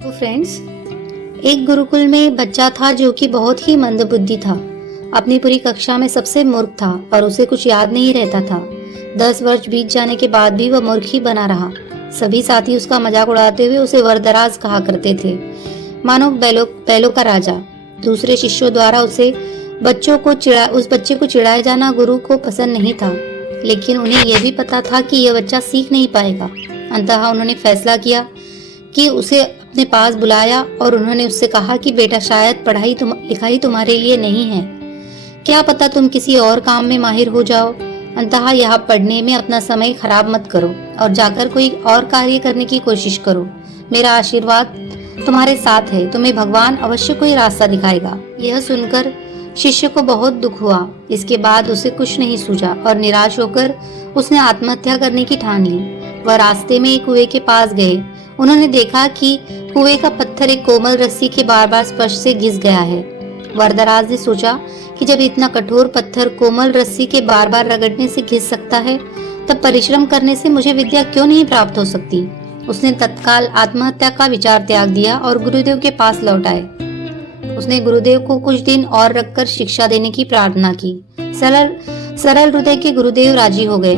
तो फ्रेंड्स, एक गुरुकुल में एक बच्चा था जो कि बहुत ही मंदबुद्धि था। अपनी पूरी कक्षा में सबसे मूर्ख था और उसे कुछ याद नहीं रहता था। 10 वर्ष बीत जाने के बाद भी वह मूर्ख ही बना रहा। सभी साथी उसका मजाक उड़ाते हुए उसे वरदराज कहा करते थे, मानो बैलों का राजा। दूसरे शिष्यों द्वारा उस बच्चे को चिढ़ाया जाना गुरु को पसंद नहीं था, लेकिन उन्हें यह भी पता था कि यह बच्चा सीख नहीं पाएगा। अंततः उन्होंने फैसला किया कि उसे अपने पास बुलाया और उन्होंने उससे कहा कि बेटा, शायद पढ़ाई लिखाई तुम्हारे लिए नहीं है, क्या पता तुम किसी और काम में माहिर हो जाओ। अंततः यहाँ पढ़ने में अपना समय खराब मत करो और जाकर कोई और कार्य करने की कोशिश करो। मेरा आशीर्वाद तुम्हारे साथ है, तुम्हें भगवान अवश्य कोई रास्ता दिखाएगा। यह सुनकर शिष्य को बहुत दुख हुआ। इसके बाद उसे कुछ नहीं सूझा और निराश होकर उसने आत्महत्या करने की ठान ली। वह रास्ते में एक कुएं के पास गए। उन्होंने देखा कि कुएं का पत्थर एक कोमल रस्सी के बार बार स्पर्श से घिस गया है। वरदराज ने सोचा कि जब इतना कठोर पत्थर कोमल रस्सी के बार बार रगड़ने से घिस सकता है, तब परिश्रम करने से मुझे विद्या क्यों नहीं प्राप्त हो सकती। उसने तत्काल आत्महत्या का विचार त्याग दिया और गुरुदेव के पास लौट आए। उसने गुरुदेव को कुछ दिन और रखकर शिक्षा देने की प्रार्थना की। सरल हृदय के गुरुदेव राजी हो गए।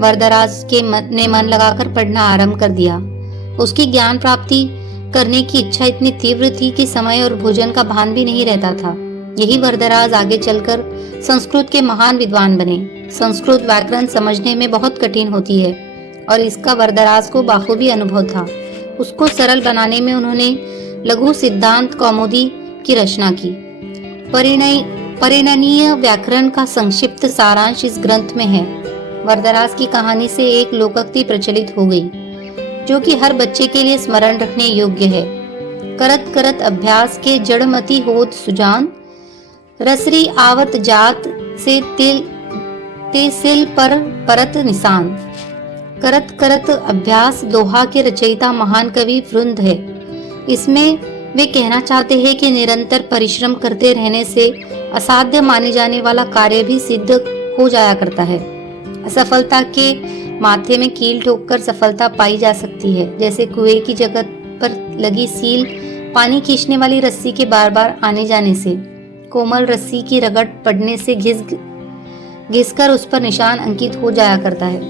वरदराज ने मन लगाकर पढ़ना आरंभ कर दिया। उसकी ज्ञान प्राप्ति करने की इच्छा इतनी तीव्र थी कि समय और भोजन का भान भी नहीं रहता था। यही वरदराज आगे चलकर संस्कृत के महान विद्वान बने। संस्कृत व्याकरण समझने में बहुत कठिन होती है और इसका वरदराज को बाखूबी अनुभव था। उसको सरल बनाने में उन्होंने लघु सिद्धांत कौमुदी की रचना की। परिणनीय व्याकरण का संक्षिप्त सारांश इस ग्रंथ में है। वरदराज की कहानी से एक लोकोक्ति प्रचलित हो गई, जो कि हर बच्चे के लिए स्मरण रखने योग्य है। करत करत अभ्यास के जड़मति होत सुजान, रसरी आवत जात से ते सिल पर परत निशान। करत करत अभ्यास दोहा के रचयिता महान कवि वृंद है। इसमें वे कहना चाहते हैं कि निरंतर परिश्रम करते रहने से असाध्य माने जाने वाला कार्य भी सिद्ध हो जाया करता है। असफलता के माथे में कील ठोककर सफलता पाई जा सकती है। जैसे कुएं की जगह पर लगी सील पानी खींचने वाली रस्सी के बार बार आने जाने से, कोमल रस्सी की रगड़ पड़ने से घिसकर उस पर निशान अंकित हो जाया करता है।